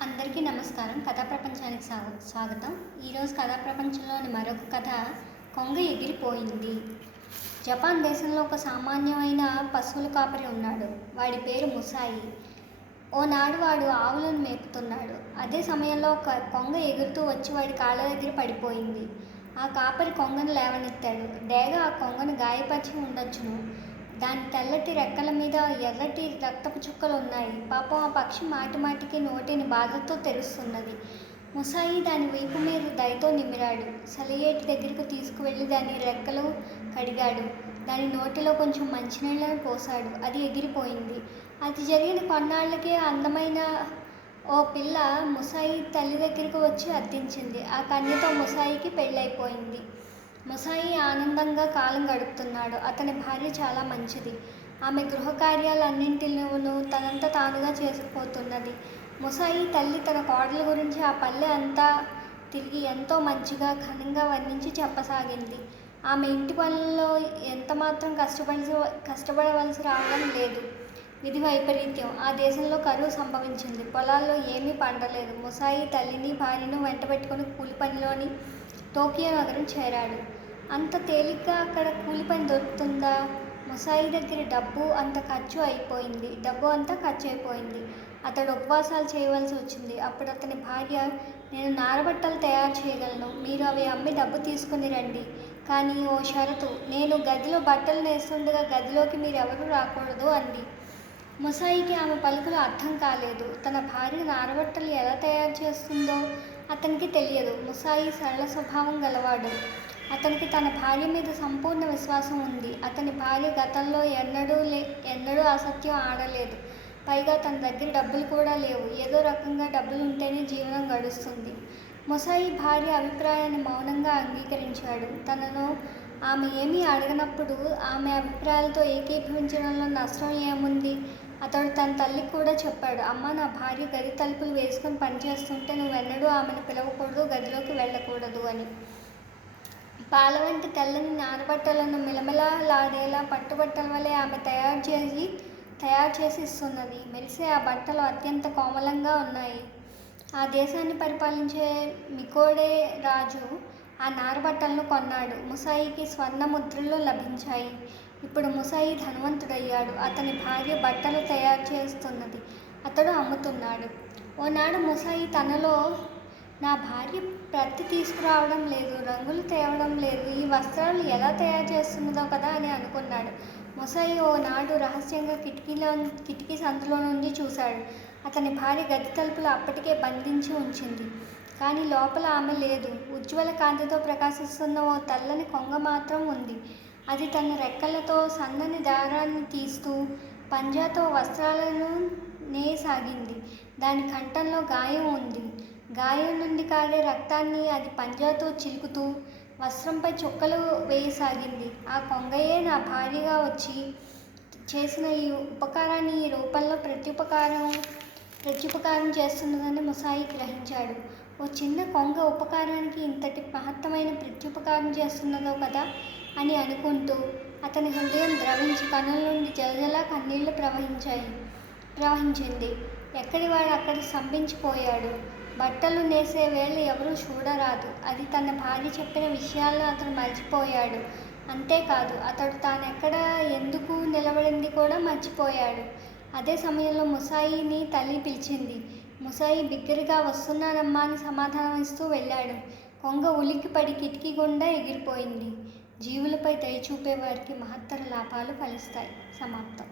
అందరికీ నమస్కారం. కథా ప్రపంచానికి స్వాగతం. ఈరోజు కథా ప్రపంచంలోని మరొక కథ కొంగ ఎగిరిపోయింది. జపాన్ దేశంలో ఒక సామాన్యమైన పశువుల కాపరి ఉన్నాడు. వాడి పేరు ముసాయి. ఓనాడు వాడు ఆవులను మేపుతున్నాడు. అదే సమయంలో ఒక కొంగ ఎగురుతూ వచ్చి వాడి కాళ్ళ దగ్గర పడిపోయింది. ఆ కాపరి కొంగను లేవనెత్తాడు. డేగ ఆ కొంగను గాయపరిచి ఉండొచ్చును. దాని తెల్లటి రెక్కల మీద ఎర్రటి రక్తపు చుక్కలు ఉన్నాయి. పాపం ఆ పక్షి మాటిమాటికి నోటిని బాధతో తెరుస్తున్నది. ముసాయి దాని వీపు మీద దయతో నిమిరాడు. సెలయేటి దగ్గరకు తీసుకువెళ్ళి దాని రెక్కలు కడిగాడు. దాని నోటిలో కొంచెం మంచినీళ్ళను పోశాడు. అది ఎగిరిపోయింది. అది జరిగిన కొన్నాళ్ళకే అందమైన ఓ పిల్ల ముసాయి తల్లి దగ్గరకు వచ్చి అర్థించింది. ఆ కన్యతో ముసాయికి పెళ్ళైపోయింది. ముసాయి ఆనందంగా కాలం గడుపుతున్నాడు. అతని భార్య చాలా మంచిది. ఆమె గృహకార్యాలన్నింటిలోనూ తనంత తానుగా చేసుకుపోతున్నది. ముసాయి తల్లి తన కోడల గురించి ఆ పల్లె అంతా తిరిగి ఎంతో మంచిగా ఘనంగా వర్ణించి చెప్పసాగింది. ఆమె ఇంటి పనుల్లో ఎంతమాత్రం కష్టపడవలసి రావడం లేదు. విధి వైపరీత్యం. ఆ దేశంలో కరువు సంభవించింది. పొలాల్లో ఏమీ పండలేదు. ముసాయి తల్లిని భార్యను వెంటబెట్టుకుని కూలి పనిలోని టోకియో నగరం చేరాడు. అంత తేలిగ్గా అక్కడ కూలి పని దొరుకుతుందా? ముసాయి దగ్గర డబ్బు అంతా ఖర్చు అయిపోయింది. అతడు ఉపవాసాలు చేయవలసి వచ్చింది. అప్పుడు అతని భార్య, నేను నారబట్టలు తయారు చేయగలను. మీరు అవి అమ్మి డబ్బు తీసుకుని రండి. కానీ ఓ షరతు, నేను గదిలో బట్టలు నేస్తుండగా గదిలోకి మీరెవరూ రాకూడదు అంది. ముసాయికి ఆమె పలుకులు అర్థం కాలేదు. తన భార్య నారబట్టలు ఎలా తయారు చేస్తుందో అతనికి తెలియదు. ముసాయి సరళ స్వభావం గలవాడు. అతనికి తన భార్య మీద సంపూర్ణ విశ్వాసం ఉంది. అతని భార్య గతంలో ఎన్నడూ అసత్యం ఆడలేదు. పైగా తన దగ్గర డబ్బులు కూడా లేవు. ఏదో రకంగా డబ్బులు ఉంటేనే జీవనం గడుస్తుంది. ముసాయి భార్య అభిప్రాయాన్ని మౌనంగా అంగీకరించాడు. తనను ఆమె ఏమీ అడగనప్పుడు ఆమె అభిప్రాయాలతో ఏకీభవించడంలో నష్టం ఏముంది? అతడు తన తల్లికి కూడా చెప్పాడు. అమ్మ, నా భార్య గది తలుపులు వేసుకుని పనిచేస్తుంటే నువ్వెన్నడూ ఆమెను పిలవకూడదు, గదిలోకి వెళ్ళకూడదు అని. పాల వంటి తెల్లని నారబట్టలను మిలమిలలాడేలా పట్టుబట్టల వలె ఆమె తయారు చేసి ఇస్తున్నది. మెరిసే ఆ బట్టలు అత్యంత కోమలంగా ఉన్నాయి. ఆ దేశాన్ని పరిపాలించే మికోడే రాజు ఆ నారబట్టలను కొన్నాడు. ముసాయికి స్వర్ణ ముద్రలు లభించాయి. ఇప్పుడు ముసాయి ధనవంతుడయ్యాడు. అతని భార్య బట్టలు తయారు చేస్తున్నది. అతడు అమ్ముతున్నాడు. ఓనాడు ముసాయి తనలో, నా భార్య ప్రత్తి తీసుకురావడం లేదు, రంగులు తేవడం లేదు, ఈ వస్త్రాలు ఎలా తయారు చేస్తున్నదో కదా అని అనుకున్నాడు. ముసాయి ఓనాడు రహస్యంగా కిటికీ సందులో నుండి చూశాడు. అతని భార్య గది తలుపులు అప్పటికే బంధించి ఉంచింది. కానీ లోపల ఆమె లేదు. ఉజ్వల కాంతితో ప్రకాశిస్తున్న ఓ తెల్లని కొంగ మాత్రం ఉంది. అది తన రెక్కలతో సన్నని దారాన్ని తీస్తూ పంజాతో వస్త్రాలను నేయసాగింది. దాని కంఠంలో గాయం ఉంది. గాయం నుండి కారే రక్తాన్ని అది పంజాతో చిలుకుతూ వస్త్రంపై చుక్కలు వేయసాగింది. ఆ కొంగయే నా భార్యగా వచ్చి చేసిన ఈ ఉపకారాన్ని ఈ రూపంలో ప్రత్యుపకారం చేస్తున్నదని ముసాయి గ్రహించాడు. ఓ చిన్న కొంగ ఉపకారానికి ఇంతటి మహత్తమైన ప్రత్యుపకారం చేస్తున్నదో కదా అని అనుకుంటూ అతని హృదయం ద్రవించి కన్నుల నుండి జలజల కన్నీళ్లు ప్రవహించింది. ఎక్కడివాడు అక్కడ స్తంభించిపోయాడు. బట్టలు నేసే వేళ ఎవరూ చూడరాదు. అది తన భార్య చెప్పిన విషయాలను అతను మర్చిపోయాడు. అంతేకాదు, అతడు తానెక్కడ ఎందుకు నిలబడింది కూడా మర్చిపోయాడు. అదే సమయంలో ముసాయిని తల్లి పిలిచింది. ముసాయి బిగ్గరగా వస్తున్నానమ్మా అని సమాధానం ఇస్తూ వెళ్ళాడు. కొంగ ఉలిక్కిపడి కిటికీ గుండా ఎగిరిపోయింది. జీవులపై దయ చూపే వారికి మహత్తర లాభాలు ఫలిస్తాయి. సమాప్తం.